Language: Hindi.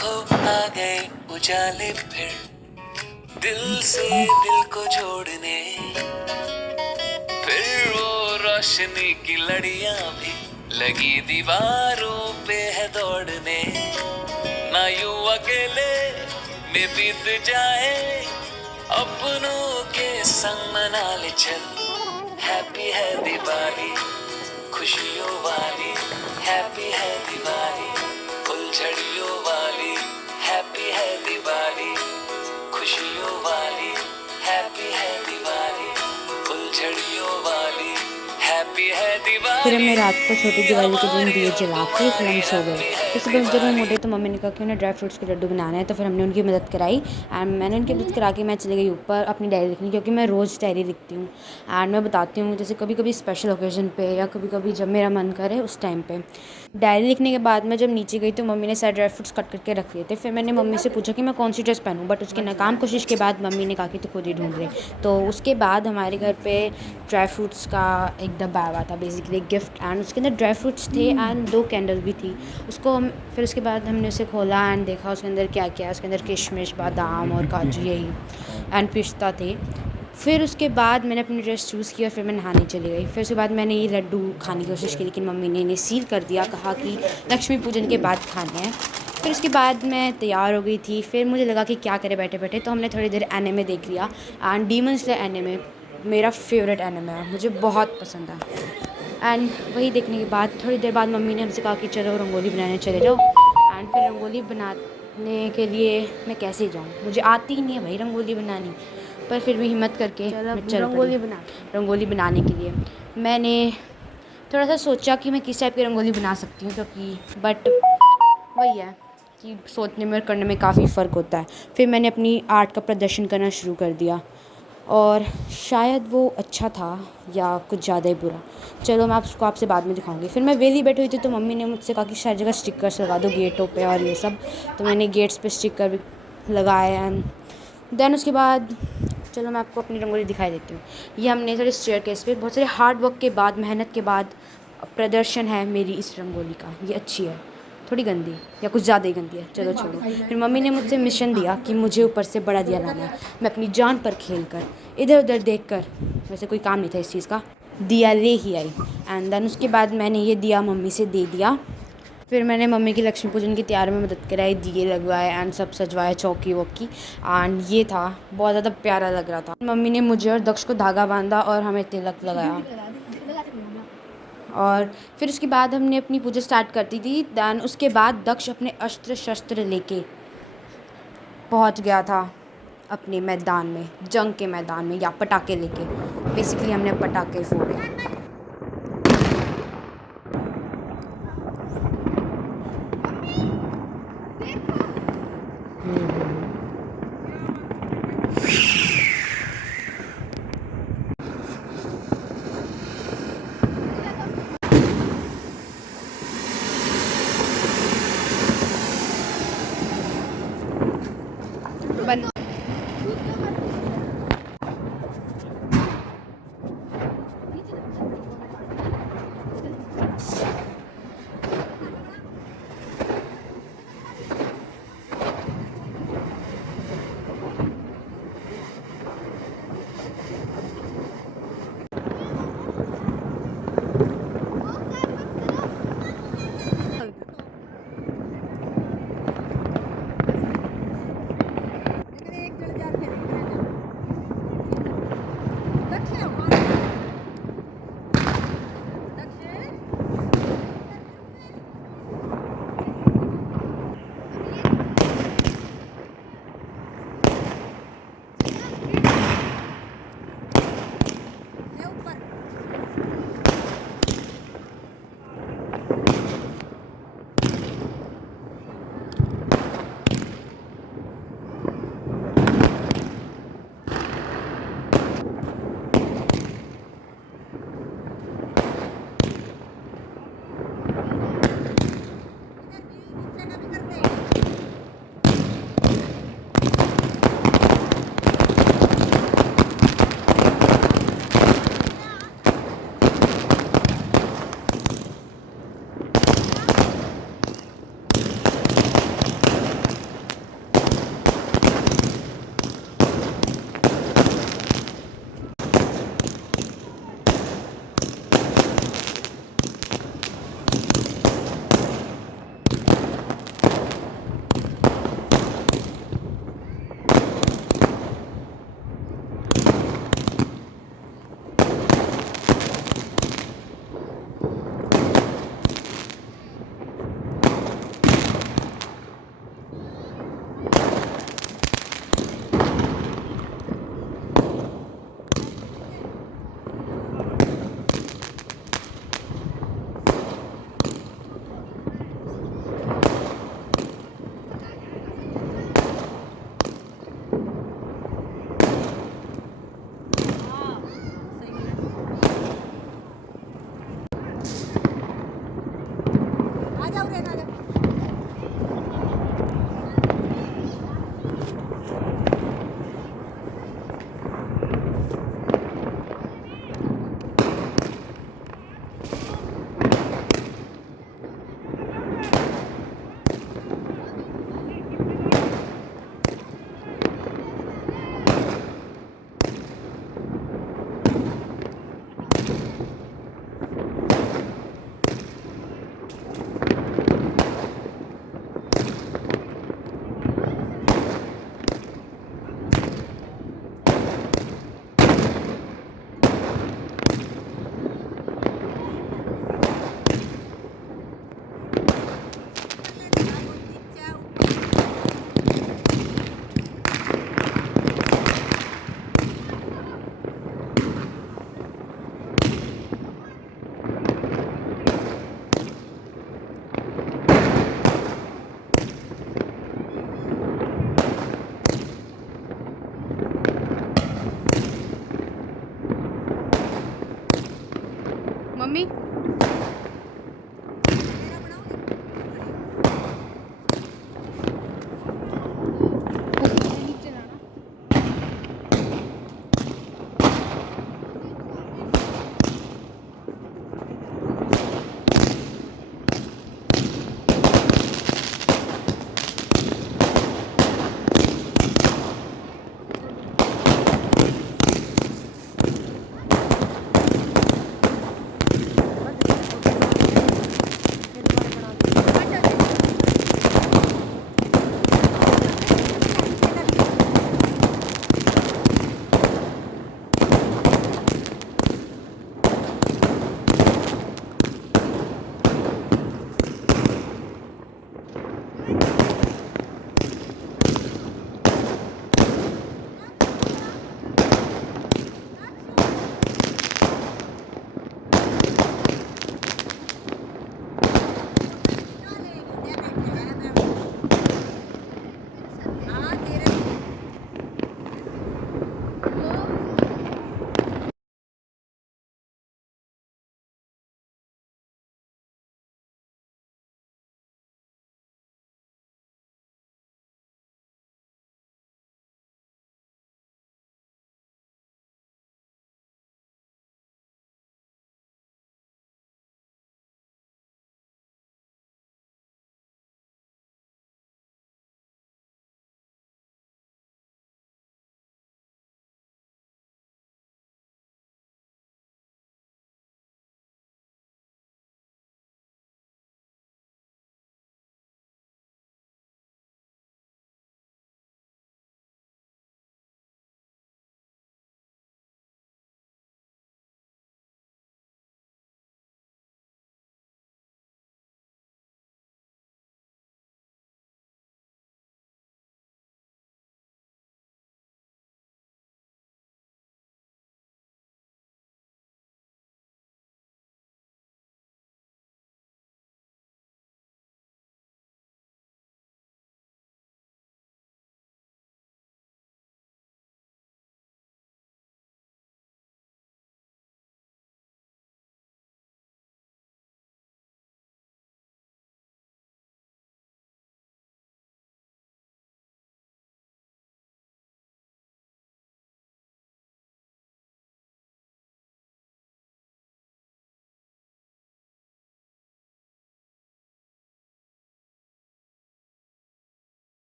आंखों आ गए उजाले फिर, दिल से दिल को जोड़ने, फिर वो रोशनी की लड़ियां भी लगी दीवारों पे है दौड़ने। ना यूं अकेले में बीत जाए, अपनों के संग मना ले चल। हैप्पी है दिवाली खुशियों वाली, हैप्पी है दिवाली फुलझड़ियों वाली, हैप्पी है दिवाली खुशियों वाली, हैप्पी है दिवाली फुलझड़ियों वाली, हैप्पी है फिर हमने दिवाली रात को छोटी दिवाली के दिन दिए जला के फिर हम हमारी, सो गए। हैप्पी है फिर सुबह जब हम दिवाली। उठे तो मम्मी ने कहा कि उन्हें ड्राई फ्रूट्स के लड्डू बनाना है, तो फिर हमने उनकी मदद कराई एंड मैंने उनकी मदद करा के मैं चली गई ऊपर अपनी डायरी लिखने, क्योंकि मैं रोज़ डायरी लिखती हूँ एंड मैं बताती हूँ जैसे कभी कभी स्पेशल ओकेजन पे या कभी कभी जब मेरा मन करे उस टाइम पे। डायरी लिखने के बाद मैं जब नीचे गई तो मम्मी ने सारे ड्राई फ्रूट्स कट करके रख लिए थे। फिर मैंने मम्मी से पूछा कि मैं कौन सी ड्रेस पहनूँ, बट उसकी नाकाम कोशिश के बाद मम्मी ने कहा कि तो खुद ही ढूंढ रहे। तो उसके बाद हमारे घर पे ड्राई फ्रूट्स का एक डब्बा आया था, बेसिकली गिफ्ट, एंड उसके अंदर ड्राई फ्रूट्स थे एंड 2 कैंडल भी थी। उसको हम फिर उसके बाद हमने उसे खोला एंड देखा उसके अंदर क्या क्या है। उसके अंदर किशमिश, बादाम और काजू यही एंड पिस्ता थे। फिर उसके बाद मैंने अपनी ड्रेस चूज़ की और फिर मैं नहाने चली गई। फिर उसके बाद मैंने ये लड्डू खाने की कोशिश की, लेकिन मम्मी ने इन्हें सील कर दिया, कहा कि लक्ष्मी पूजन के बाद खाने हैं। फिर उसके बाद मैं तैयार हो गई थी। फिर मुझे लगा कि क्या करें बैठे बैठे, तो हमने थोड़ी देर एनिमे देख लिया एंड डीमन स्लेयर एनिमे मेरा फेवरेट एनिमे है, मुझे बहुत पसंद है। एंड वही देखने के बाद थोड़ी देर बाद मम्मी ने हमसे कहा कि चलो रंगोली बनाने चले जाओ। एंड फिर रंगोली बनाने के लिए मैं कैसे जाऊँ, मुझे आती ही नहीं है भाई रंगोली बनानी, पर फिर भी हिम्मत करके मैं चल पड़ी रंगोली बनाने के लिए। मैंने थोड़ा सा सोचा कि मैं किस टाइप की रंगोली बना सकती हूँ, क्योंकि बट वही है कि सोचने में और करने में काफ़ी फ़र्क होता है। फिर मैंने अपनी आर्ट का प्रदर्शन करना शुरू कर दिया और शायद वो अच्छा था या कुछ ज़्यादा ही बुरा, चलो मैं उसको आपसे बाद में दिखाऊंगी। फिर मैं वेली बैठी हुई थी तो मम्मी ने मुझसे कहा कि सारी जगह स्टिकर्स लगा दो गेटों पे और ये सब, तो मैंने गेट्स पे स्टिकर भी लगाए एंड देन उसके बाद चलो मैं आपको अपनी रंगोली दिखाई देती हूँ। ये हमने थोड़े स्टेयरकेस पे बहुत सारे हार्ड वर्क के बाद, मेहनत के बाद प्रदर्शन है मेरी इस रंगोली का। ये अच्छी है, थोड़ी गंदी या कुछ ज़्यादा ही गंदी है, चलो छोड़ो। फिर मम्मी ने मुझसे मिशन दिया कि मुझे ऊपर से बड़ा दिया लाना है। मैं अपनी जान पर खेल कर, इधर उधर देख कर, वैसे कोई काम नहीं था इस चीज़ का, दिया ले ही आई। एंड देन उसके बाद मैंने ये दिया मम्मी से दे दिया। फिर मैंने मम्मी की लक्ष्मी पूजन की तैयारी में मदद कराई, दिए लगवाए एंड सब सजवाए, चौकी वौकी। एंड ये था बहुत ज़्यादा प्यारा लग रहा था। मम्मी ने मुझे और दक्ष को धागा बांधा और हमें तिलक लगाया। और फिर उसके बाद हमने अपनी पूजा स्टार्ट कर दी थी। दैन उसके बाद दक्ष अपने अस्त्र शस्त्र लेके पहुंच गया था अपने मैदान में, जंग के मैदान में, या पटाखे लेके। बेसिकली हमने पटाखे फोड़े। बन मम्मी